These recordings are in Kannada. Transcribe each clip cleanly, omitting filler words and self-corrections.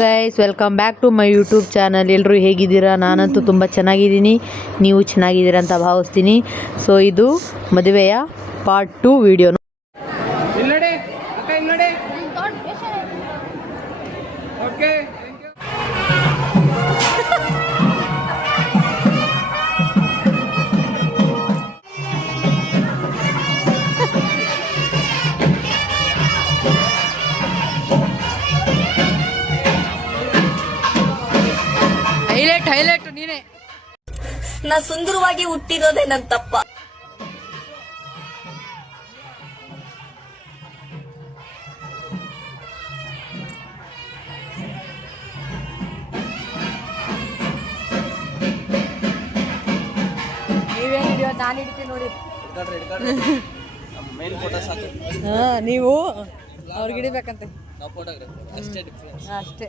Guys, welcome back to my YouTube channel. ಎಲ್ಲರೂ ಹೇಗಿದ್ದೀರಾ? ನಾನಂತೂ ತುಂಬ ಚೆನ್ನಾಗಿದ್ದೀನಿ, ನೀವು ಚೆನ್ನಾಗಿದ್ದೀರಾ ಅಂತ ಭಾವಿಸ್ತೀನಿ. ಸೊ ಇದು ಮದುವೆಯ ಪಾರ್ಟ್ 2 ವಿಡಿಯೋ. ಹೈಲೈಟ್ ನೀನೇ. ನಾ ಸುಂದರವಾಗಿ ಹುಟ್ಟಿರೋದೇ ನನ್ನ ತಪ್ಪ. ನೀವೇನು ಹಿಡಿಯೋ, ನಾನು ಹಿಡಿತೀನಿ ನೋಡಿ. ನೀವು ಅವ್ರಿಗೆ ಹಿಡಿಬೇಕಂತೆ ಅಷ್ಟೇ.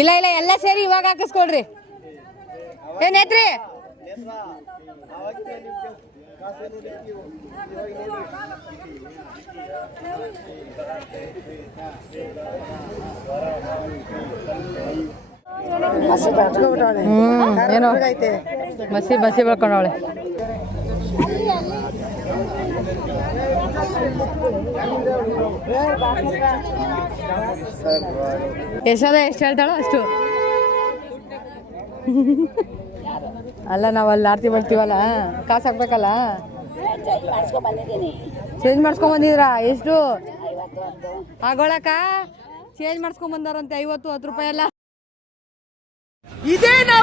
ಇಲ್ಲ ಎಲ್ಲ ಸೇರಿ ಇವಾಗ ಹಾಕಿಸ್ಕೊಳ್ರಿ. ಏನೇತ್ರಿ? ಏನೋ ಬಸಿ ಬೆಳ್ಕೊಂಡವಳೆ. ಎಷ್ಟು ಹೇಳ್ತಾಳೋ ಅಷ್ಟು. ಅಲ್ಲ, ನಾವು ಅಲ್ಲಿ ಆರತಿ ಬರ್ತೀವಲ್ಲ, ಕಾಸು ಹಾಕ್ಬೇಕಲ್ಲ. ಚೇಂಜ್ ಮಾಡಿಸ್ಕೊಂಬಂದಿದ್ರಾ? ಎಷ್ಟು ಆಗೋಳಕ? ಚೇಂಜ್ ಮಾಡಿಸ್ಕೊಂಬಂದಾರಂತೆ 50-10 ರೂಪಾಯಿ ಎಲ್ಲ. ಇದೇ ನಾ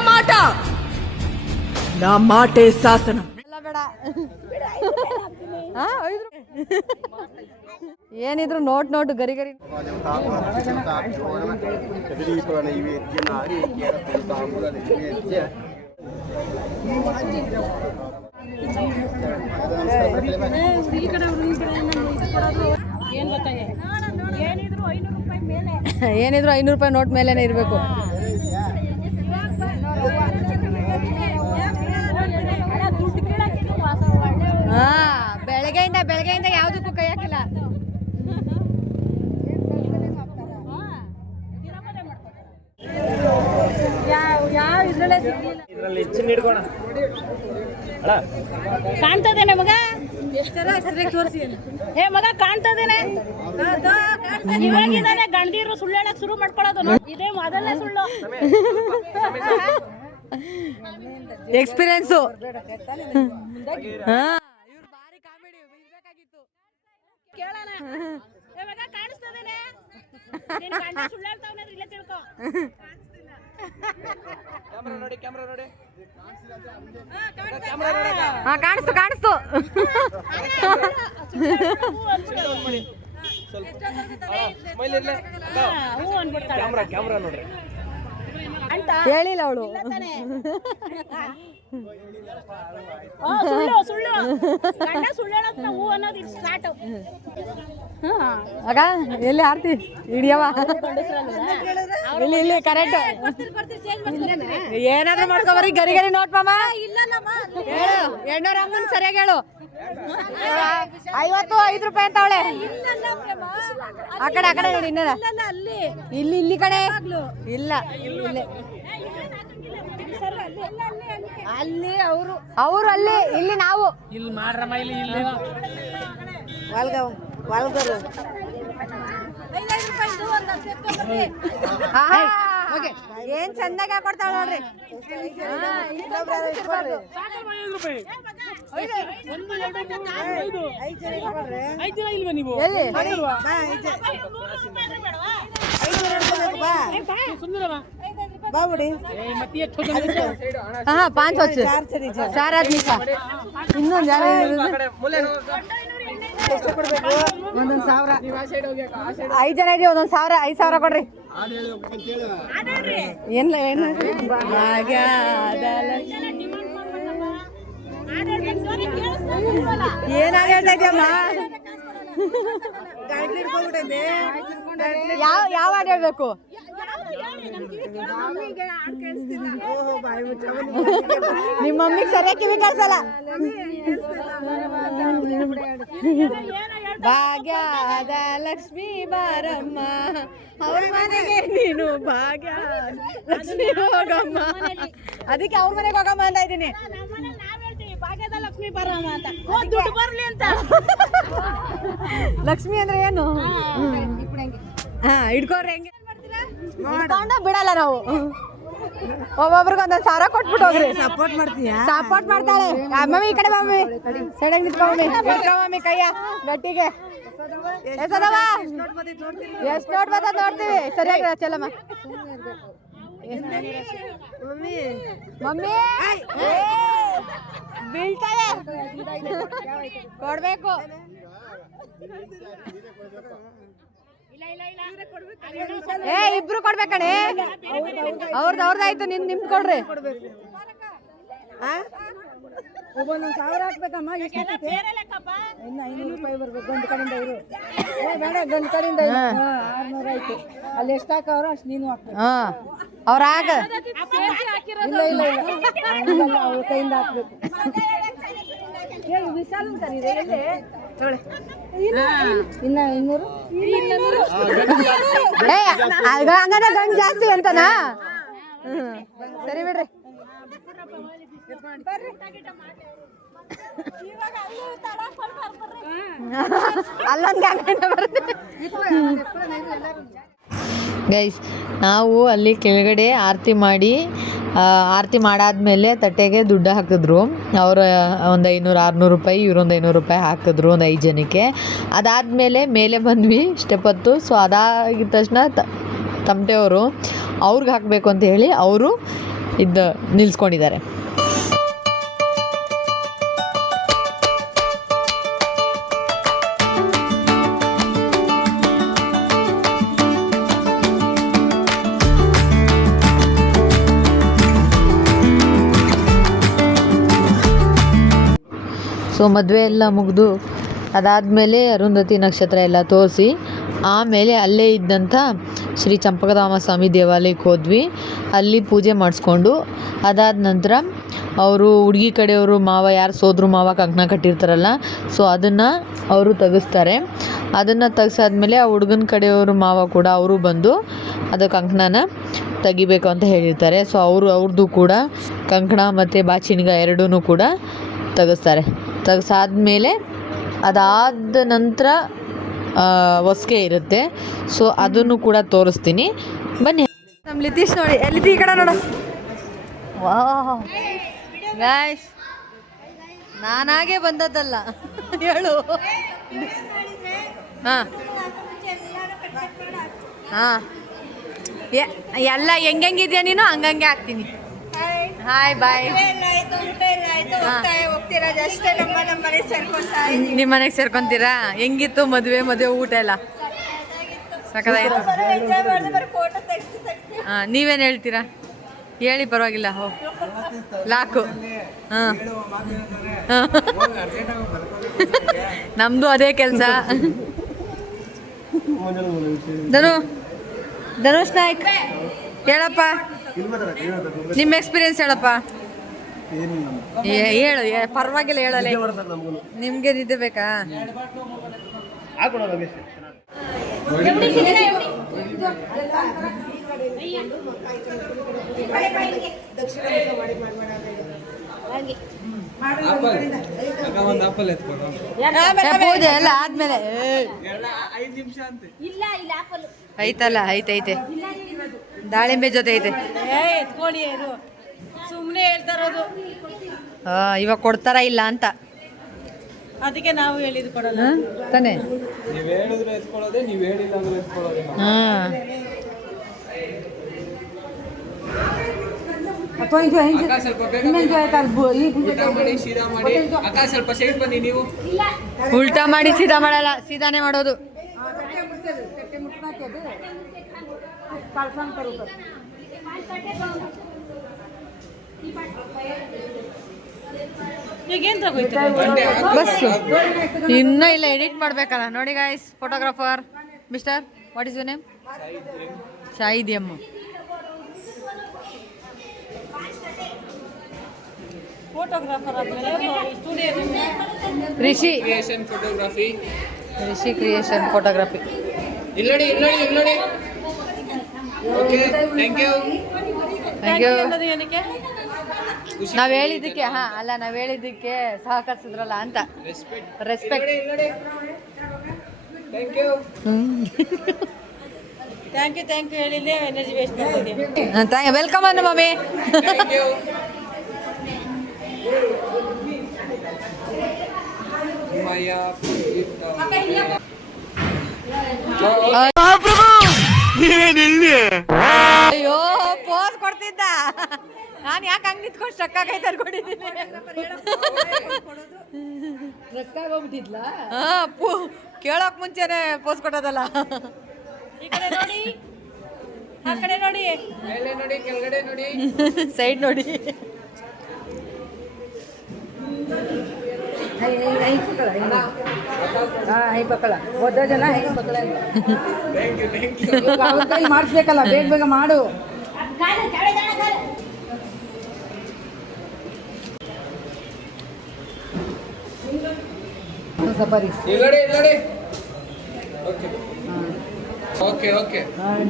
ಮಾಟೆ ಶಾಸನ. ಎಲ್ಲ ಬೇಡ, ಏನಿದ್ರು ನೋಟ್ ಗರಿ. ಏನಿದ್ರು 500 ರೂಪಾಯಿ ನೋಟ್ ಮೇಲೇನೆ ಇರಬೇಕು. ಬೆಳಗ್ಗೆಯಿಂದ ಯಾವುದಕ್ಕೂ ಕೈ ಹಾಕಿಲ್ಲ. ಕಾಣ್ತದೇನೆ ಮಗ? ಏ ಮಗ ಕಾಣ್ತದೇನೆ? ಇವಾಗಿದ್ದಾನೆ ಗಂಡೀರು ಸುಳ್ಳು ಹೇಳಕ್ ಶುರು ಮಾಡ್ಕೊಳ್ಳೋದು. ಇದೇ ಮೊದಲನೇ ಸುಳ್ಳು. ಎಕ್ಸ್ಪೀರಿಯನ್ಸು. ಕೇಳೋಣ. ಏ ಮಗ ಕಾಣಿಸ್ತದೇನೆ? ಸುಳ್ಳು ಹೇಳ್ತಾವನೆ, ಇಲ್ಲೇ ತಿಳ್ಕೊ. ಕಾಣಿಸ್ತು. ಹೇಳಿಲ್ಲ ಅವಳು. ಸುಳ್ಳು ಹೇಳೋದು ಹೂ ಅನ್ನೋದು ಸ್ಟಾರ್ಟ್. ಆಗ ಎಲ್ಲಿ ಆರ್ತಿ ಹಿಡಿಯವ? ಇಲ್ಲಿ ಕರೆಕ್ಟ್. ಏನಾದ್ರೂ ಮಾಡ್ಕೊಬರಿ. ಗರಿ ನೋಟ್ ಮಾಮ. ಹೇಳು, 800 ಅಮ್ಮನ್ ಸರಿಯಾಗಿ ಹೇಳು. 55 ರೂಪಾಯಿ ಅಂತ ಅವಳೆ. ಆ ಕಡೆ ನೋಡಿ. ಇನ್ನೇನ ಇಲ್ಲಿ ಕಡೆ ಇಲ್ಲ. ಅಲ್ಲಿ ಅವರು ಅಲ್ಲಿ, ಇಲ್ಲಿ ನಾವು ಇಲ್ಲಿ ಮಾಡ್ರಮ್ಮ. ಇಲ್ಲಿ ಏನ್ ಚಂದಾಗಿ ಹಾಕೊಡ್ತಾಳ ನೋಡ್ರಿ. हाँ 5 వచ్చి 4 आदमी का ಇನ್ನೊಂದು ಯಾರು ಒಂದೊಂದು 1000 5 ಜನ ಇದೀವಿ. ಒಂದೊಂದು 1000 5,000 ಕೊಡ್ರಿ. ಏನಾಗ ಹೇಳ್ತಾ ಇದೆಯಮ್ಮ? ಯಾವ ಹಾಡು ಹೇಳ್ಬೇಕು? ನಿಮ್ಮ ಮಮ್ಮಿಗೆ ಸರಿಯಾಗಿ ಕಿವಿ ಕೇಳಿಸಲ್ಲ. ಭಾಗ್ಯದ ಲಕ್ಷ್ಮೀ ಬಾರಮ್ಮ, ಅವ್ರ ಮನೆಗೆ ನೀನು ಭಾಗ್ಯ ಲಕ್ಷ್ಮೀ ಹೋಗಮ್ಮ. ಅದಕ್ಕೆ ಅವ್ರ ಮನೆಗೆ ಹೋಗಮ್ಮ ಅಂತ ಇದ್ದೀನಿ. ಭಾಗ್ಯದ ಲಕ್ಷ್ಮಿ ಬರಮ್ಮ ಅಂತ, ದುಡ್ಡು ಬರ್ಲಿ ಅಂತ. ಲಕ್ಷ್ಮಿ ಅಂದ್ರೆ ಏನು? ಹಾ, ಹಿಡ್ಕೊಡ್ರಿ. ಹೆಂಗೆ ಬಿಡಲ್ಲ ನಾವು. ಒಬ್ಬೊಬ್ರಿಗೆ ಒಂದೊಂದು 1000 ಕೊಟ್ಬಿಟ್ಟು ಹೋಗ್ರಿ. ಸಪೋರ್ಟ್ ಮಾಡ್ತೀಯಾ? ಸಪೋರ್ಟ್ ಮಾಡ್ತಾಳೆ ಮಮ್ಮಿ. ಈ ಕಡೆ ಮಮ್ಮಿ, ಸೈಡಾಗಿ ನಿಂತ್ಕೊಂಬಿ. ಹಿಡ್ಕೊಂಬಮ್ಮಿ ಕೈಯ ಗಟ್ಟಿಗೆ. ಎಸದವ ಎಷ್ಟು ನೋಟ್ ಬರ್ತದ ನೋಡ್ತೀವಿ. ಸರಿಯಾಗಿ ಚಲಮ್ಮ. ಮಮ್ಮಿ ಬೀಳ್ತಾಳೆ, ಕೊಡ್ಬೇಕು. ಇಬ್ರು ಕೊಡ್ಬೇಕಣೆ. ಅವ್ರದ್ದಾಯ್ತು, ನಿಮ್ದು ಕೊಡ್ರಿ. ಒಬ್ಬೊಂದು 1000 ಹಾಕ್ಬೇಕಮ್ಮ. ಎಷ್ಟು ಇನ್ನು 500 ರೂಪಾಯಿ ಬರ್ಬೇಕು ಗಂಡು ಕಡೆಯಿಂದ. ಇರು ಬೇಡ, ಗಂಡು ಕಡೆಯಿಂದ 600 ಆಯ್ತು. ಅಲ್ಲಿ ಎಷ್ಟು ಹಾಕವ್ರು ಅಷ್ಟು ನೀನು ಹಾಕ್ಬೇಕು. ಅವ್ರ ಆಗ ಇಲ್ಲ ಅವ್ರ ಕೈಯಿಂದ ಹಾಕ್ಬೇಕು. ವಿಶಾಲ್ ಕರೀರಿ. ಇನ್ನ 200. ಹಂಗಂದ್ರೆ ಗಂಡು ಜಾಸ್ತಿ ಅಂತನಾ? ಸರಿ ಬಿಡ್ರಿ. ಗೈಸ್, ನಾವು ಅಲ್ಲಿ ಕೆಳಗಡೆ ಆರತಿ ಮಾಡಿ, ಆರತಿ ಮಾಡಾದ್ಮೇಲೆ ತಟ್ಟೆಗೆ ದುಡ್ಡು ಹಾಕಿದ್ರು. ಅವರು ಒಂದು 500-600 ರೂಪಾಯಿ, ಇವರೊಂದು 500 ರೂಪಾಯಿ ಹಾಕಿದ್ರು, ಒಂದು 5 ಜನಕ್ಕೆ. ಅದಾದಮೇಲೆ ಮೇಲೆ ಬಂದ್ವಿ ಸ್ಟೆಪ್ ಹತ್ತು. ಸೊ ಅದಾಗಿದ ತಕ್ಷಣ ತಮಟೆಯವರು ಅವ್ರಿಗೆ ಹಾಕಬೇಕು ಅಂತ ಹೇಳಿ ಅವರು ನಿಲ್ಸ್ಕೊಂಡಿದ್ದಾರೆ. ಸೊ ಮದುವೆ ಎಲ್ಲ ಮುಗಿದು ಅದಾದಮೇಲೆ ಅರುಂಧತಿ ನಕ್ಷತ್ರ ಎಲ್ಲ ತೋರಿಸಿ ಆಮೇಲೆ ಅಲ್ಲೇ ಇದ್ದಂಥ ಶ್ರೀ ಚಂಪಕಧಾಮ ಸ್ವಾಮಿ ದೇವಾಲಯಕ್ಕೆ ಹೋದ್ವಿ. ಅಲ್ಲಿ ಪೂಜೆ ಮಾಡಿಸ್ಕೊಂಡು ಅದಾದ ನಂತರ ಅವರು ಹುಡುಗಿ ಕಡೆಯವರು ಮಾವ, ಯಾರು ಸೋದ್ರು ಮಾವ ಕಂಕಣ ಕಟ್ಟಿರ್ತಾರಲ್ಲ, ಸೊ ಅದನ್ನು ಅವರು ತೆಗೆಸ್ತಾರೆ. ಅದನ್ನು ತೆಗ್ಸಾದ್ಮೇಲೆ ಆ ಹುಡುಗನ ಕಡೆಯವರು ಮಾವ ಕೂಡ ಅವರು ಬಂದು ಅದು ಕಂಕಣನ ತೆಗಿಬೇಕು ಅಂತ ಹೇಳಿರ್ತಾರೆ. ಸೊ ಅವ್ರದ್ದು ಕೂಡ ಕಂಕಣ ಮತ್ತು ಬಾಚಿನ್ಗ ಎರಡೂ ಕೂಡ ತೆಗೆಸ್ತಾರೆ. ತೆಗ್ಸಾದ್ಮೇಲೆ ಅದಾದ ನಂತರ ಹೊಸ್ಕೆ ಇರುತ್ತೆ. ಸೊ ಅದನ್ನು ಕೂಡ ತೋರಿಸ್ತೀನಿ, ಬನ್ನಿ. ನಮ್ಮ ಲಿತೀಶ್ ನೋಡಿ, ಎಲ್ಲಿತಿ ಈ ಕಡೆ ನೋಡು. ವಾಹ್ ಗೈಸ್, ನಾನಾಗೆ ಬಂದದ್ದಲ್ಲ ಹೇಳು. ಹಾಂ ಹಾಂ, ಎಲ್ಲ ಹೆಂಗಿದ್ಯಾ ನೀನು ಹಂಗಂಗೆ ಹಾಕ್ತೀನಿ. Hi bye. ನಿಮ್ಮ ಮನೆಗೆ ಸೇರ್ಕೊಂತೀರಾ? ಹೆಂಗಿತ್ತು ಮದುವೆ ಊಟ ಎಲ್ಲ? ಸಕತ್ತಾಗಿತ್ತು. ಹಾಂ, ನೀವೇನು ಹೇಳ್ತೀರಾ ಹೇಳಿ, ಪರವಾಗಿಲ್ಲ. ಲಾಕು. ಹಾಂ, ನಮ್ಮದು ಅದೇ ಕೆಲಸ. ಧನುಷ್ ನಾಯ್ಕ್ ಹೇಳಪ್ಪ, ನಿಮ್ಮ ಎಕ್ಸ್ಪೀರಿಯನ್ಸ್ ಹೇಳಪ್ಪ. ಹೇಳು, ಪರವಾಗಿಲ್ಲ ಹೇಳಲ್ಲ. ನಿಮ್ಗೆ ನಿದ್ದೆ ಬೇಕಾ? ಪೂಜೆ ಎಲ್ಲ ಆದ್ಮೇಲೆ ಐತಲ್ಲ, ಐತೆ ದಾಳಿಂಬೆ ಜೊತೆ ಐತೆ. ಸುಮ್ಮನೆ ಹೇಳ್ತಾ ಇರೋದು, ಇವಾಗ ಕೊಡ್ತಾರ ಇಲ್ಲ ಅಂತ. ಅದಕ್ಕೆ ನಾವು ಹೇಳಿದ್ ಕೊಡಲ್ಲ ತಾನೆ. ನೀವು ಹೇಳಿದ್ರೆ ಎತ್ಕೊಳ್ಳೋದೆ, ನೀವು ಹೇಳಿಲ್ಲ ಅಂದ್ರೆ ಎತ್ಕೊಳ್ಳೋದೆ. ಹಾಂ, ಸ್ವಲ್ಪ ಸೈಡ್ ಬನ್ನಿ. ನೀವು ಉಲ್ಟಾ ಮಾಡಿ ಸೀದಾ ಮಾಡಲ್ಲ, ಸೀದಾನೇ ಮಾಡೋದು. ಈಗೇನು ತಗೋಯ್ತು ಬಸ್ಸು ಇನ್ನೂ ಇಲ್ಲ, ಎಡಿಟ್ ಮಾಡ್ಬೇಕಲ್ಲ. ನೋಡಿ guys, photographer mister, what is you name? Shahid M. Photographer ಆದಮೇಲೆ studio Rishi creation photography. Rishi creation photography. ಇಲ್ಲಿ ನೋಡಿ. Okay, thank you. Thank you. ಅನ್ನೋದು ಏನಕ್ಕೆ? ನಾವು ಹೇಳಿದ್ದಕ್ಕೆ ನಾವು ಹೇಳಿದ್ದಕ್ಕೆ ಸಹಕರಿಸಿದ್ರಲ್ಲ ಅಂತ. Respect. Thank you. Thank you ಹೇಳಿದ್ದೆ, ಎನರ್ಜಿ ವೇಸ್ಟ್ ಮಾಡ್ತಿದ್ದೀವಿ. ವೆಲ್ಕಮ್ ಅನ್ನು ಮಮ್ಮಿ. Thank you. ಅಯ್ಯೋ, ಪೋಸ್ ಕೊಡ್ತಿದ್ದ. ನಾನು ಯಾಕೆ ಹಂಗೆ ನಿಂತ್ಕೊಂಡು ಸ್ಟಕ್ ಆಗೈತೆ ಅನ್ಕೊಂಡಿದ್ದೀನಿ. ಕೇಳೋಕ್ ಮುಂಚೆನೆ ಪೋಸ್ ಕೊಟ್ಟೋದಲ್ಲ. ಈ ಕಡೆ ನೋಡಿ, ಆ ಕಡೆ ನೋಡಿ, ಮೇಲೆ ನೋಡಿ, ಕೆಳಗಡೆ ನೋಡಿ, ಸೈಡ್ ನೋಡಿ. ಪಕ್ಕಳ ಒದ್ದ ಜನ ಪಕ್ಕಳ ಥ್ಯಾಂಕ್ ಯು. ಅವ್ರ ಕೈ ಮಾಡಿಸ್ಬೇಕಲ್ಲ, ಬೇಗ ಮಾಡು. ಸಫಾರಿ ಇಲ್ಲಿ. Okay.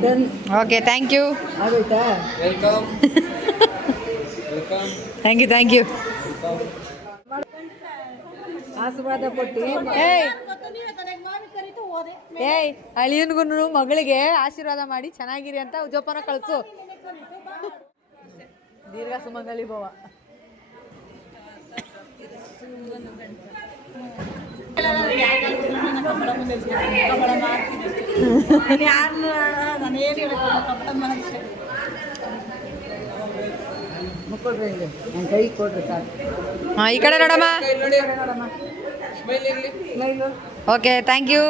Done. Okay, thank you. ಆಗೋಯ್ತಾ? ವೆಲ್ಕಮ್. Thank you. ಆಶೀರ್ವಾದ ಕೊಟ್ಟು ಏಯ್, ಅಳಿಯನ್ಗೂ ಮಗಳಿಗೆ ಆಶೀರ್ವಾದ ಮಾಡಿ ಚೆನ್ನಾಗಿರಿ ಅಂತ ಜೋಪಾನ ಕಳಿಸು. ದೀರ್ಘ ಸುಮಂಗಲಿ ಭವ. ಮುಕ್ಕೊಡ್ರಿ, ಹಿಂಗೆ ನನ್ನ ಕೈ ಕೊಡ್ರಿ ಸಾಕು. ಹಾಂ, ಈ ಕಡೆ ನೋಡಮ್ಮ. ಸ್ಮೈಲ್ ಇರಲಿ. ಸ್ಮೈಲು. Okay, thank you.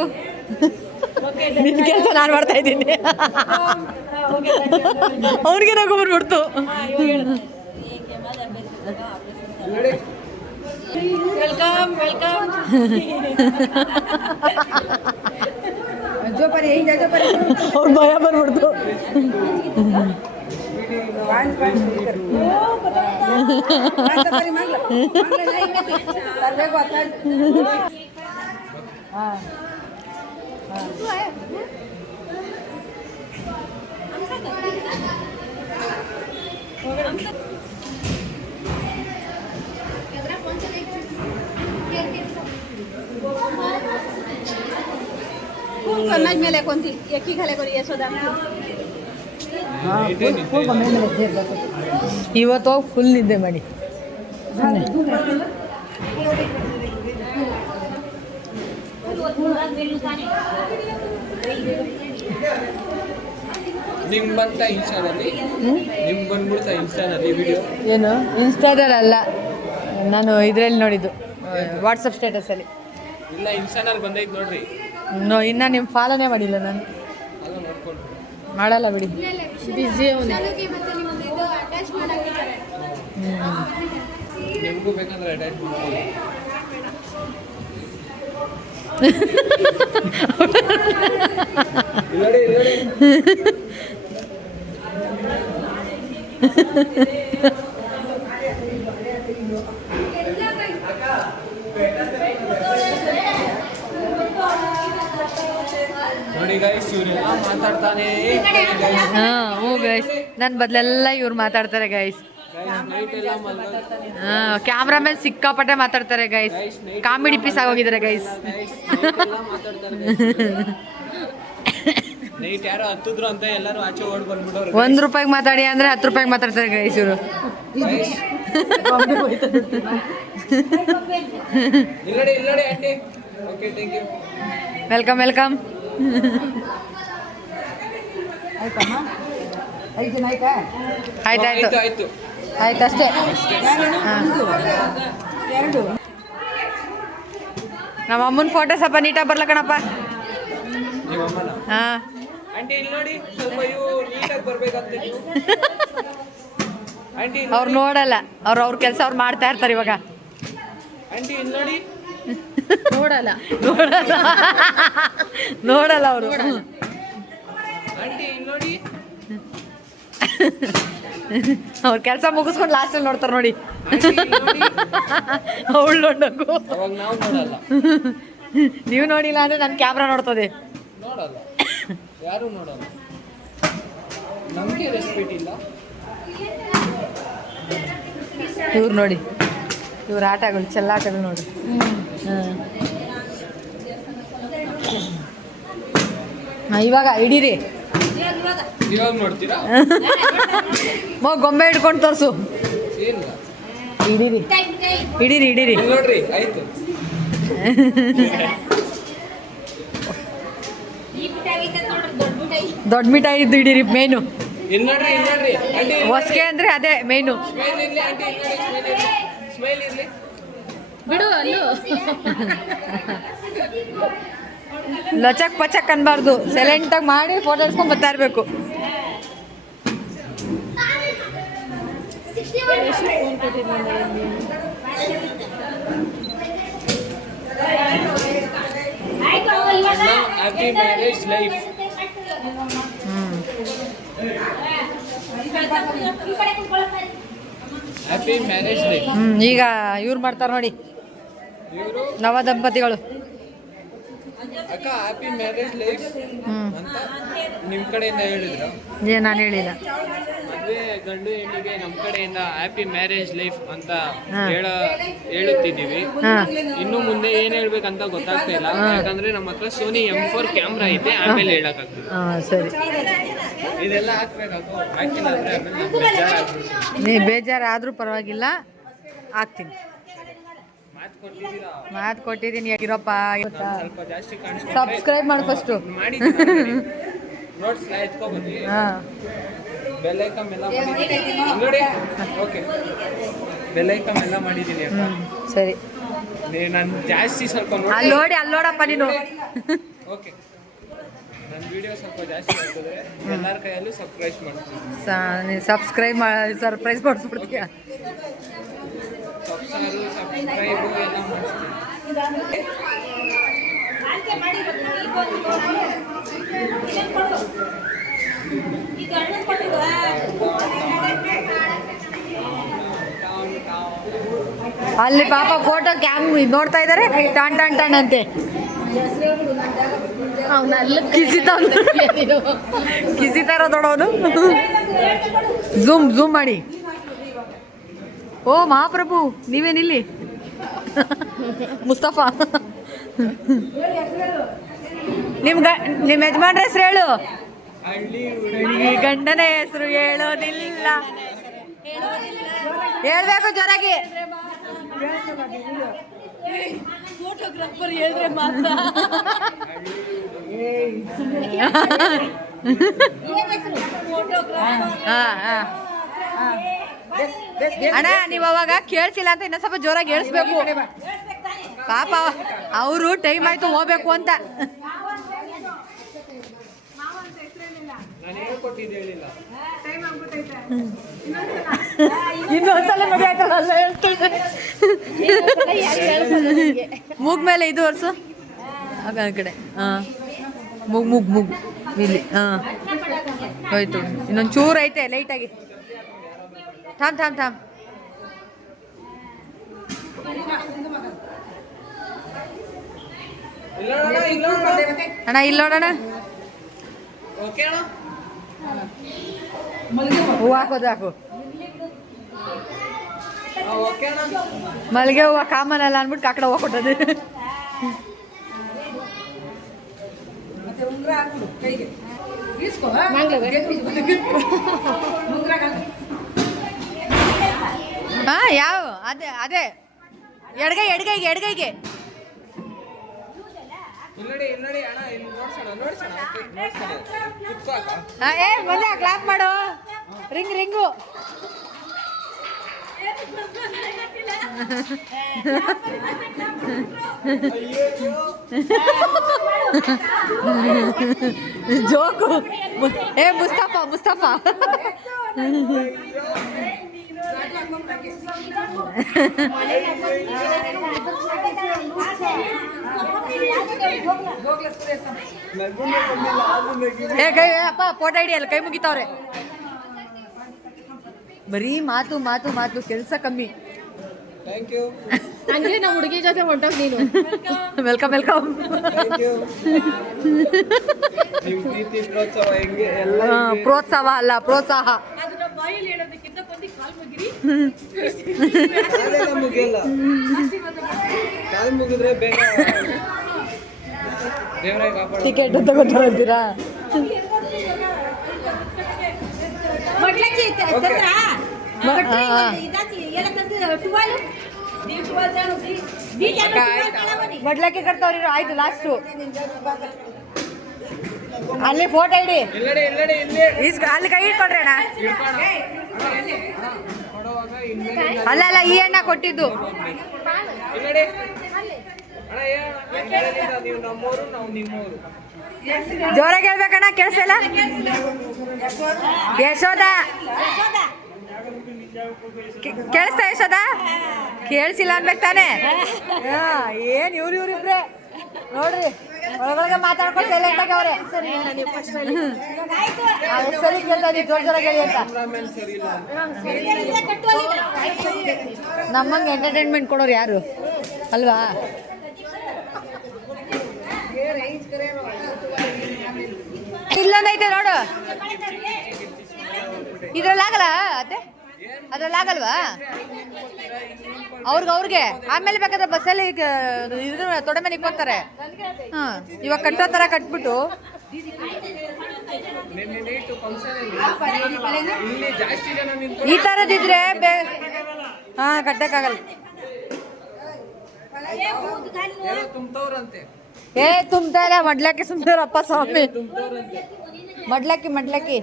ನಿನ್ನ ಕೆಲಸ ನಾನು ಮಾಡ್ತಾ ಇದ್ದೀನಿ. ಅವ್ರಿಗೆ ನಗು ಬಂದ್ಬಿಡ್ತು. ವೆಲ್ಕಮ್. ಜೋಪಾರಿ ಹಿಂಗೆ ಜೋಪಾರಿ. ಅವ್ರ ಭಯ ಬಂದ್ಬಿಡ್ತು. ಸಫಾರಿ ಮಾಡ್ಲ ತರಬೇಕು ಹಾಂ. कन्नज मेले कोणती एकी घाले करी यशोदा ಇವತ್ತು ಹೋಗಿ ಫುಲ್ ನಿದ್ದೆ ಮಾಡಿ. ನಿಮ್ ಬಂತ ಇನ್ಸ್ಟಾದಲ್ಲಿ ವಿಡಿಯೋ ಏನು ಇನ್ಸ್ಟಾದಲ್ಲ, ನಾನು ಇದರಲ್ಲಿ ನೋಡಿದ್ದು, ವಾಟ್ಸಪ್ ಸ್ಟೇಟಸಲ್ಲಿ. ಇಲ್ಲ, ಇನ್ಸ್ಟಾನಲ್ಲಿ ಬಂದೈತೆ ನೋಡ್ರಿ. ಇನ್ನೂ ನಿಮ್ಮ ಫಾಲೋನೇ ಮಾಡಿಲ್ಲ ನಾನು. ಅಲ್ಲ ನೋಡ್ಕೊಂಡು ಮಾಡಲ್ಲ ಬಿಡಿ, ಬಿಸಿ ಅವನು. ನಿಮಗೂ ಬೇಕಂದ್ರೆ ಅಟ್ಯಾಚ್ ಮಾಡ್ಕೊಳ್ಳಿ. ನೋಡಿ ಗೈಸ್, ಇವರೆಲ್ಲ ಮಾತಾಡ್ತಾನೆ. ಹ್ಞೂ ಗೈಸ್, ನನ್ನ ಬದಲೆಲ್ಲ ಇವ್ರು ಮಾತಾಡ್ತಾರೆ ಗೈಸ್. ಕ್ಯಾಮ್ರಾಮನ್ ಸಿಕ್ಕಾಪಟ್ಟೆ ಮಾತಾಡ್ತಾರೆ ಗೈಸ್. ಕಾಮಿಡಿ ಪೀಸ್ ಆಗೋಗಿದ್ದಾರೆ ಗೈಸ್. ನೈಟ್ ಯಾರೋ ಹತ್ತಿದ್ರು ಅಂತ ಎಲ್ಲರೂ ಆಚೆ ಓಡ್ ಬಂದ್ಬಿಡೋರು. 1 ರೂಪಾಯಿಗೆ ಮಾತಾಡಿ ಅಂದರೆ 10 ರೂಪಾಯಿಗೆ ಮಾತಾಡ್ತಾರೆ ಗೈಸ್ ಇವರು. ಇಲ್ಲಡಿ aunty. Okay, thank you. Welcome. ಆಯ್ತಮ್ಮ, 5 ಜನ ಆಯ್ತಾ? ಆಯ್ತು ಅಷ್ಟೇ. ಎರಡು ನಮ್ಮ ಅಮ್ಮನ ಫೋಟೋ ಸ್ವಲ್ಪ ನೀಟಾಗಿ ಬರ್ಲಕ್ಕಣಪ್ಪ. ನಿಮ್ಮ ಅಮ್ಮನ ಹಾಂ, ಆಂಟಿ ಇಲ್ಲಿ ನೋಡಿ, ಸ್ವಲ್ಪ ಇವು ನೀಟಾಗಿ ಬರ್ಬೇಕಂತ ನೀವು. ಆಂಟಿ ಅವ್ರು ನೋಡಲ್ಲ, ಅವ್ರ ಕೆಲಸ ಅವ್ರು ಮಾಡ್ತಾ ಇರ್ತಾರೆ ಇವಾಗ. ಆಂಟಿ ಇಲ್ಲಿ ನೋಡಿ. ನೋಡಲ್ಲ. ನೋಡಲ್ಲ ಅವರು. ಆಂಟಿ ಇಲ್ಲಿ ನೋಡಿ. ಅವ್ರ ಕೆಲಸ ಮುಗಿಸ್ಕೊಂಡು ಲಾಸ್ಟಲ್ಲಿ ನೋಡ್ತಾರೆ ನೋಡಿ. ಆಂಟಿ ಇಲ್ಲಿ ನೋಡಿ. ಅವಳು ನೋಡೋಕು. ಅವಾಗ ನಾವು ನೋಡಲ್ಲ. ನೀವು ನೋಡಿಲ್ಲ ಅಂದ್ರೆ ನನ್ನ ಕ್ಯಾಮ್ರಾ ನೋಡ್ತದೆ. ನೋಡಲ್ಲ, ಯಾರು ನೋಡಲ್ಲ. ನಮಗೆ ರೆಸ್ಪೆಕ್ಟ್ ಇಲ್ಲ. ಇವ್ರು ನೋಡಿ, ಇವ್ರ ಆಟಗಳು ಚೆಲ್ಲಾಟಗಳು ನೋಡಿ. ಇವಾಗ ಹಿಡೀರಿ. ಇವಾಗ ನೋಡ್ತೀರಾ? ಗೊಂಬೆ ಹಿಡ್ಕೊಂಡು ತೋರಿಸು. ಇಲ್ಲ ಹಿಡೀರಿ. ಇಲ್ಲಿ ನೋಡ್ರಿ, ಆಯ್ತು. ದೊಡ್ಡ ಮಿಠಾಯಿ ಇದ್ದು ಹಿಡೀರಿ ಮೇನು. ಇಲ್ಲಿ ನೋಡ್ರಿ ಆಂಟಿ. ಹೊಸ್ಗೆ ಅಂದ್ರೆ ಅದೇ ಮೇನು. ಸ್ಮೈಲ್ ಇರ್ಲಿ ಆಂಟಿ, ಇಲ್ಲಿ ನೋಡಿ, ಸ್ಮೈಲ್ ಇರ್ಲಿ. ಬಿಡು ಅಲ್ಲೂ. ಲಚಕ್ ಪಚಕ್ ಅನ್ಬಾರ್ದು, ಸೈಲೆಂಟಾಗಿ ಮಾಡಿ ಫೋಟೋ ಇಡ್ಸ್ಕೊಂಡು ಬರ್ತಾ ಇರಬೇಕು. Happy marriage life. Happy marriage life. ಈಗ ಇವ್ರು ಮಾಡ್ತಾರೆ ನೋಡಿ, ಇವರು ನವ ದಂಪತಿಗಳು. ಅಕ್ಕ ಹ್ಯಾಪಿ ಮ್ಯಾರೇಜ್ ಲೈಫ್ ಅಂತ ನಿಮ್ಮ ಕಡೆಯಿಂದ ಹೇಳಿದ್ರು. ನಾನು ಹೇಳಿಲ್ಲ. ಮದುವೆ ಗಂಡು ಹೆಣ್ಣಿಗೆ ನಮ್ಮ ಕಡೆಯಿಂದ ಹ್ಯಾಪಿ ಮ್ಯಾರೇಜ್ ಲೈಫ್ ಅಂತ ಹಾ. ಹೇಳುತ್ತಿದ್ದೀವಿ. ಹಾಂ ಇನ್ನು ಮುಂದೆ ಏನ್ ಹೇಳ್ಬೇಕಂತ ಗೊತ್ತಾಗ್ತಾ ಇಲ್ಲ, ಯಾಕಂದ್ರೆ ನಮ್ಮ ಹತ್ರ ಸೋನಿ M4 ಕ್ಯಾಮ್ರಾ ಐತೆ, ಆಮೇಲೆ ಹೇಳಕ್ಕಾಗ್ತದೆ. ಹಾಂ ಸರಿ. ಇದೆಲ್ಲ ಹಾಕ್ಬೇಕಾಗೋ, ಹಾಕಿಲ್ಲ ಅಂದ್ರೆ ಆಮೇಲೆ ನಮ್ಗೆ ಬೇಜಾರಾಗ್ಬಿಡುತ್ತೆ. ನೀ ಬೇಜಾರಾದರೂ ಪರವಾಗಿಲ್ಲ, ಹಾಕ್ತೀನಿ. ಮಾತು ಕೊಟ್ಟಿದ್ದೀರಾ, ಮಾತು ಕೊಟ್ಟಿದ್ದೀನಿ. ಇರಪ್ಪ, ಸ್ವಲ್ಪ ಜಾಸ್ತಿ ಕಾಣಿಸ್ಕೊಂಡ್ರೆ ಸಬ್ಸ್ಕ್ರೈಬ್ ಮಾಡಿ ಫಸ್ಟು. ಮಾಡಿದ್ದೀನಿ. ನೋಟ್ಸ್ ಎತ್ಕೊಬನ್ನಿ. ಹಾಂ ಬೆಲ್ ಐಕಮ್ ಎಲ್ಲ ಮಾಡಿದ್ದೀನಿ ನೋಡಿ. ಓಕೆ, ಬೆಲ್ ಐಕಮ್ ಎಲ್ಲ ಮಾಡಿದ್ದೀನಿ ಅಕ್ಕ. ಸರಿ. ನಾನು ಜಾಸ್ತಿ ಸ್ವಲ್ಪ ಅಲ್ಲಿ ನೋಡಿ, ಅಲ್ಲಿ ನೋಡಪ್ಪ ನೀನು. ಓಕೆ, ನನ್ನ ವಿಡಿಯೋ ಸ್ವಲ್ಪ ಜಾಸ್ತಿ ಆಗ್ತದೆ, ಎಲ್ಲರ ಕೈಯಲ್ಲೂ ಸಬ್ಸ್ಕ್ರೈಬ್ ಮಾಡ್ತೀನಿ. ಸಬ್ಸ್ಕ್ರೈಬ್ ಮಾಡಿ ಸರ್ಪ್ರೈಸ್ ಮಾಡಿಸ್ಬಿಡ್ತೀಯ. ಸಬ್ಸ್ಕ್ರೈಬು ಎಲ್ಲ ಮಾಡಿಸ್ತೀನಿ. ಅಲ್ಲಿ ಪಾಪ ಫೋಟೋ ಕ್ಯಾಮ್ ನೋಡ್ತಾ ಇದ್ದಾರೆ, ಟನ್ ಟನ್ ಟನ್ ಅಂತೆ. ಕಿಸಿತಾರ ದೊಡ್ಡವನು. ಝೂಮ್ ಮಾಡಿ. ಓ ಮಹಾಪ್ರಭು, ನೀವೇನಿಲ್ಲಿ? ಮುಸ್ತಫಾ. ನಿಮ್ಮ ಯಜಮಾನ್ರ ಹೆಸರು ಹೇಳು. ಗಂಡನ ಹೆಸರು ಹೇಳೋದಿಲ್ಲ. ಹೇಳ್ಬೇಕು ಜೋರಾಗಿ. ಫೋಟೋಗ್ರಾಫರ್ ಹೇಳಿದ್ರೆ ಮಾತ್ರ. ಅಣ್ಣ, ನೀವು ಅವಾಗ ಕೇಳಿಸಿಲ್ಲ ಅಂತ ಇನ್ನೊಂದು ಸ್ವಲ್ಪ ಜೋರಾಗಿ ಹೇಳಿಸ್ಬೇಕು. ಪಾಪ ಅವರು ಟೈಮ್ ಆಯ್ತು ಹೋಗ್ಬೇಕು ಅಂತ. ನಾನು ಹೇಳ್ಕೊಟ್ಟಿದ್ದು ಹೇಳಿಲ್ಲ. ಇನ್ನೊಂದ್ಸಲ ಮದುವೆ ಆಯ್ತಲ್ಲ, ಅಲ್ಲ ಹೇಳ್ತಾರೆ. ಮೂಗ್ ಮೇಲೆ ಇದು ವರ್ಷ ಆ ಕಡೆ. ಹಾಂ, ಮೂಗು ಇಲ್ಲಿ. ಹಾಂ ಹೋಯ್ತು. ಇನ್ನೊಂದು ಚೂರು ಐತೆ ಲೈಟಾಗಿ. ಥಾಮ್ ಅಣ್ಣ, ಇಲ್ಲಿ ನೋಡೋಣ. ಓಕೆ ಅಣ್ಣ, ಹೂವು ಹಾಕೋದು ಹಾಕು. ಓಕೆ ಅಣ್ಣ. ಮಲ್ಲಿಗೆ ಹೂವು ಕಾಮನ್ ಅಲ್ಲ ಅಂದ್ಬಿಟ್ಟು ಕಾಕಡ ಹೂವು ಕೊಟ್ಟದು. ಹಾಂ, ಯಾವ ಅದೇ ಎಡಗೈಗೆ. ಇಲ್ಲಿ ನೋಡಿ ಅಣ್ಣ, ಇಲ್ಲಿ ನೋಡ್ಸೋಣ. ಕುತ್ಕೋ ಅಕ್ಕ. ಬಂದ ಕ್ಲಾಪ್ ಮಾಡು. ರಿಂಗು. ಜೋಕು. ಮುಸ್ತಫಾ. ಏ ಕೈ ಅಪ್ಪ ಫೋಟೋ ಹಿಡಿಯಲ್ಲ, ಕೈ ಮುಗಿತಾವ್ರೆ. ಬರೀ ಮಾತು ಮಾತು ಮಾತು, ಕೆಲಸ ಕಮ್ಮಿ. Thank you. ಹಂಗೆ ನಮ್ಮ ಹುಡುಗಿ ಜೊತೆ ಹೊಂಟೋಗ್ ನೀನು. Welcome welcome. Thank you. ನಿಮ್ಮ ಪ್ರೀತಿ ಪ್ರೋತ್ಸಾಹ ಹೆಂಗೆ ಎಲ್ಲ ಪ್ರೋತ್ಸಾಹ ಅಲ್ಲ, ಪ್ರೋತ್ಸಾಹ. ಅದನ್ನ ಬಾಯಲ್ಲಿ ಹೇಳೋದಕ್ಕಿಂತ ಬಂದು ಕಾಲ್ ಮುಗಿರಿ. ಕಾಲೆಲ್ಲ ಮುಗಿಯಲ್ಲ, ಕಾಲು ಮುಗಿದ್ರೆ ಬೇಗ ದೇವರಾಗಿ ಕಾಪಾಡ. ಟಿಕೆಟ್ ತಗೊಂಡ್ಬರ್ತೀರಾ? ಮಡ್ಲಕ್ಕಿ ಕಟ್ತಾವ್ರಿ. ಆಯ್ತು ಲಾಸ್ಟು ಅಲ್ಲಿ ಫೋಟೋ ಇಡಿ. ಎಲ್ಲಡೆ ಎಲ್ಲಡೆ ಇಲ್ಲೇ ಅಲ್ಲಿ ಕೈ ಇಟ್ಕೊಡ್ರಿ ಅಣ್ಣ. ಕೊಡುವಾಗ ಹಿಂದೆ ಅಲ್ಲ ಅಲ್ಲ, ಈ ಅಣ್ಣ ಕೊಟ್ಟಿದ್ದು. ಎಲ್ಲಡೆ ಅಣ್ಣ ಹೇಳಿದ ನೀವು ನಮ್ಮೋರು, ನಾವು ನಿಮ್ಮೋರು. ಜೋರಾಗಿ ಹೇಳ್ಬೇಕಣ್ಣ, ಕೇಳಿಸಲ್ಲ. ಯಶೋದ ಕೇಳಿಸ್ತಾ? ಯಶೋದ ಕೇಳಿಸಿಲ್ಲ ಅನ್ಬೇಕು ತಾನೆ. ಏನ್ ಇವ್ರು ಇವ್ರಿಬ್ರೆ ನೋಡ್ರಿ, ಒಳಗೊಳಗೆ ಮಾತಾಡ್ಕೊಂಡು ಸೈಲೆಂಟ್ ಆಗಿ ಅವ್ರೆ. ಸರಿ ಕೇಳ್ತಾ ಇದೀವಿ, ಜೋರ್ ಜೋರಾಗಿ ಹೇಳಿ ಅಂತ. ಕ್ಯಾಮ್ರಾಮನ್ ಸರಿ ಇಲ್ಲ ಅಂತ. ನಮ್ಮಂಗೆ ಎಂಟರ್ಟೈನ್ಮೆಂಟ್ ಕೊಡೋರು ಯಾರು ಅಲ್ವಾ? ಇಲ್ಲೊಂದೈತೆ ನೋಡು, ಇದ್ರಲ್ಲಾಗಲ್ಲ ಅದೇ, ಅದ್ರಲ್ಲಾಗಲ್ವಾ? ಅವ್ರಿಗೆ ಆಮೇಲೆ ಬೇಕಾದ್ರೆ ಬಸ್ಸಲ್ಲಿ ಇದ್ರ ತೊಡೆ ಮೇಲೆ ಇಕ್ಕೋತಾರೆ. ಹಾಂ, ಇವಾಗ ಕಟ್ಟೋ ಥರ ಕಟ್ಬಿಟ್ಟು ನಿನ್ನೆ ನೈಟು ಫಂಕ್ಷನ್ ಇಲ್ಲಿ ಜಾಸ್ತಿ ಜನ ನಿಂತು ಈ ಥರದಿದ್ರೆ ಹಾಂ ಕಟ್ಟಕ್ಕಾಗಲ್ಲ. ಏನೋ ತುಂಬ್ತವ್ರಂತೆ. ಏ ತುಂಬ್ತಾ ಇಲ್ಲ, ಮಡ್ಲಕ್ಕಿ ಸುಮ್ತಾರಪ್ಪ ಸ್ವಾಮಿ. ಮಡ್ಲಕ್ಕಿ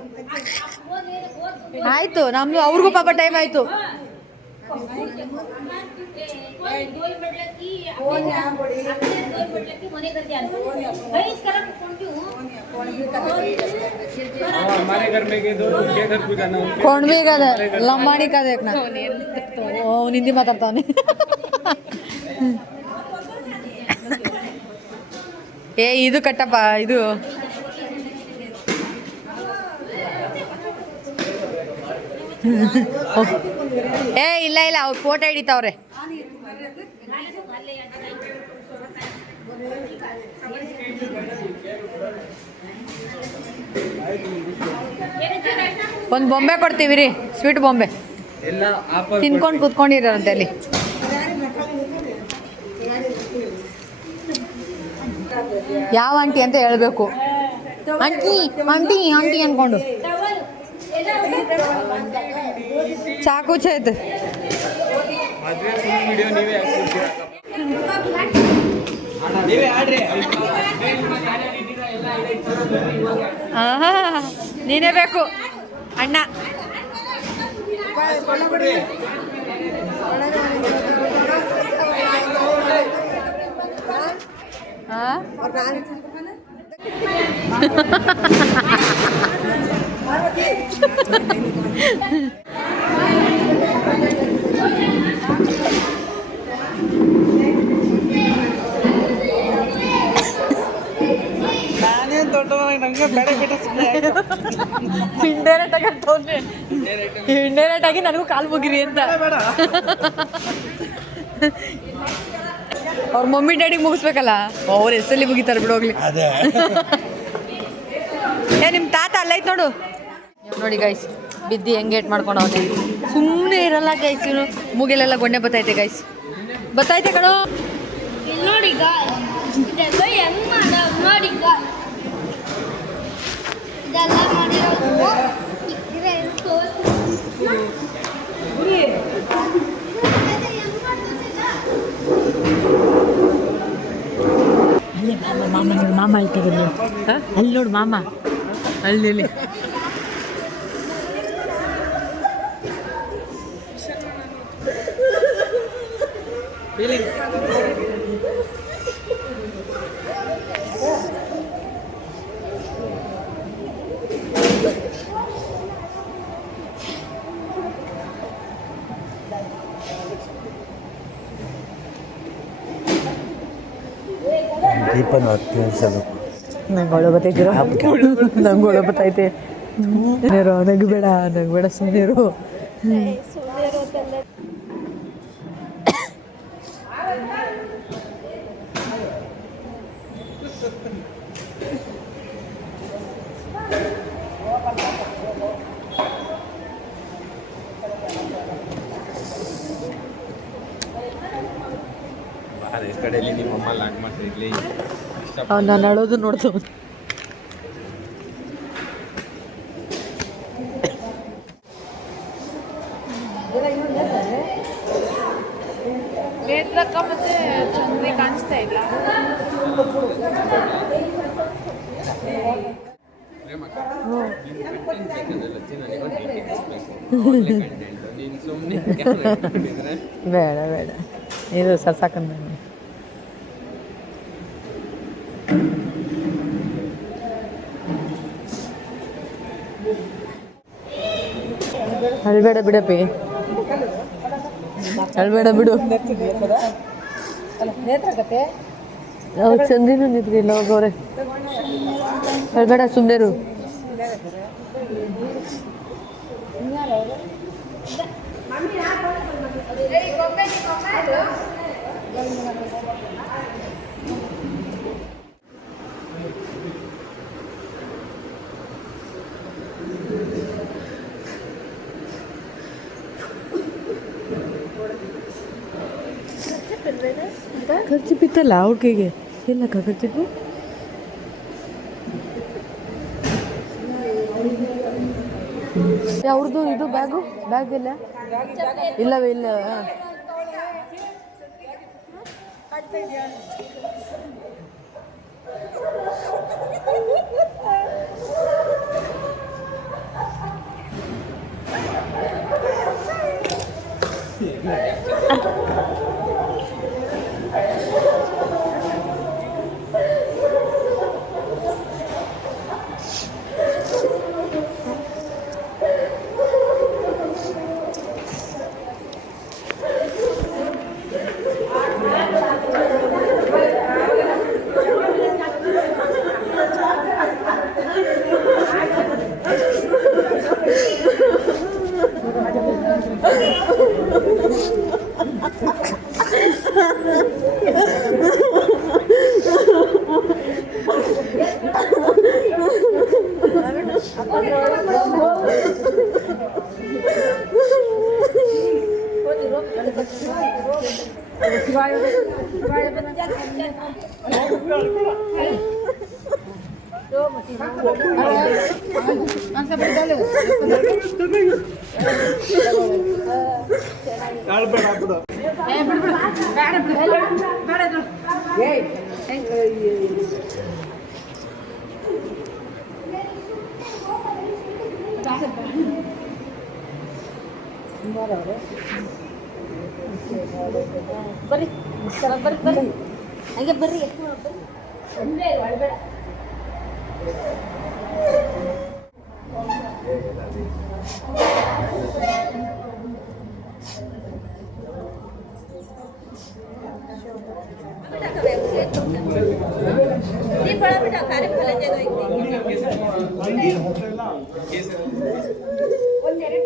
ಆಯ್ತು, ನಮ್ದು ಅವ್ರಿಗೂ ಪಾಪ ಟೈಮ್ ಆಯ್ತು. हमारे घर में के दो के घर पूजा ना ಕೊಂಡ್ವಿ ಕದ ಲಂಬಾಣಿ ಕದೇಕ್ ನಾ ಅವ್ನು ಹಿಂದಿ ಮಾತಾಡ್ತಾವನಿ. ಏ ಇದು ಕಟ್ಟಪ್ಪ, ಇದು ಏ ಇಲ್ಲ ಇಲ್ಲ, ಅವ್ರು ಫೋಟೋ ಹಿಡಿತಾವ್ರೆ. ಒಂದು ಬೊಂಬೆ ಕೊಡ್ತೀವಿ ರೀ, ಸ್ವೀಟ್ ಬೊಂಬೆ ಎಲ್ಲ ಆಪ ತಿನ್ಕೊಂಡು ಕೂತ್ಕೊಂಡಿರಂತೆ ಅಲ್ಲಿ. ಯಾವ ಆಂಟಿ ಅಂತ ಹೇಳ್ಬೇಕು. ಆಂಟಿ ಆಂಟಿ ಆಂಟಿ ಅನ್ಕೊಂಡು ಚಾಕು ಚೇತ್. ಮದುವೆ ಫುಲ್ ವಿಡಿಯೋ ನೀವೇ ಹಾಕ್ತಿದ್ದೀರಾ ಅಣ್ಣ, ನೀವೇ ಆಡ್ರಿ. ಆಹಾ, ನೀನೇ ಬೇಕು ಅಣ್ಣ. ನಾನೇನು ದೊಡ್ಡವ, ನಂಗೆ ಬೇಡ ಬೇಡ ಸುಮ್ಮನೆ ಇಂಡೈರೆಕ್ಟ್ ಆಗಿ ನನಗೂ ಕಾಲು ಮುಗಿರಿ ಅಂತ ಅವ್ರ ಮಮ್ಮಿ ಡ್ಯಾಡಿಗೆ ಮುಗಿಸ್ಬೇಕಲ್ಲ, ಅವ್ರ ಹೆಸರಲ್ಲಿ ಮುಗಿತಾರೆ ಬಿಡೋಗ್ಲಿ. ಏ ನಿಮ್ಮ ತಾತ ಅಲ್ಲೈತ್ ನೋಡು. ನೋಡಿ ಗೈಸ್, ಬಿದ್ದು ಹೆಂಗೆ ಏಟ್ ಮಾಡ್ಕೊಂಡು ಅವನೇ ಸುಮ್ಮನೆ ಇರಲ್ಲ ಗೈಸ್. ಇವನು ಮೂಗಿಲೆಲ್ಲ ಗೊಣ್ಣೆ ಬತ್ತೈತೆ ಗೈಸ್, ಬತ್ತೈತೆ ಕಣೋ. ನೋಡಿ ಇದೆಲ್ಲ ಹೆಂಗ್ ನೋಡಿ ಇದೆಲ್ಲ ಮಾಡಿರೋದು ಅಲ್ಲಿ ಮಾಮ ನೋಡಿ, ಮಾಮ ಅಲ್ಲಿ ತೆಗೆದು ಅಲ್ಲಿ ನೋಡು ಮಾಮ, ಅಲ್ಲಿ ಸ್ವಲ್ಪ ಕೇಳಿಸಬೇಕು. ನಂಗೆ ಒಳ ಬತ್ತೈತಿರೋ ನಂಗೆ ಒಳ ಬತ್ತೈತೆ. ನಗಬೇಡ ನಗಬೇಡ ಸುಮ್ಮನಿರು. ಅದೇ ಕಡೆಯಲ್ಲಿ ನಿಮ್ಮಮ್ಮ ಲಾಕ್ ಮಾಡ್ತಿರ್ಲಿ. ನಾನು ಅಳೋದು ನೋಡ್ತು. ನೇತ್ರಕ್ಕ ಮತ್ತೆ ಚಂದ್ರಿ ಕಾಣಿಸ್ತಾ ಇಲ್ಲ. ಬೇಡ ಬೇಡ ಇದು ಸರ್ಸಾಕಂದ. ಅಳ್ಬೇಡ ಬಿಡಪ್ಪಿ, ಅಳ್ಬೇಡ ಬಿಡು. ನೇತ್ರಕತೆ ಅವ್ರು ಚಂದಿನೂ ನಿಂತ್ರಿಲ್ಲ ಹೋಗೋರೆ. ಅಳ್ಬೇಡ ಸುಮ್ಮನೆರು. ಖರ್ಚು ಬಿತ್ತಲ್ಲ ಹುಡುಗಿಗೆ ಇಲ್ಲ ಖರ್ಚಿಪ್ಪು. ಅವ್ರದ್ದು ಇದು ಬ್ಯಾಗ್ ಇಲ್ಲ ಇಲ್ಲವೇ ಇಲ್ಲ. ಬರ್ರಿ ಬರ್ರಿ ಹಂಗೆ ಬರ್ರಿ. ಅಳ್ಬೇಡ. ಒಂದೆರಡು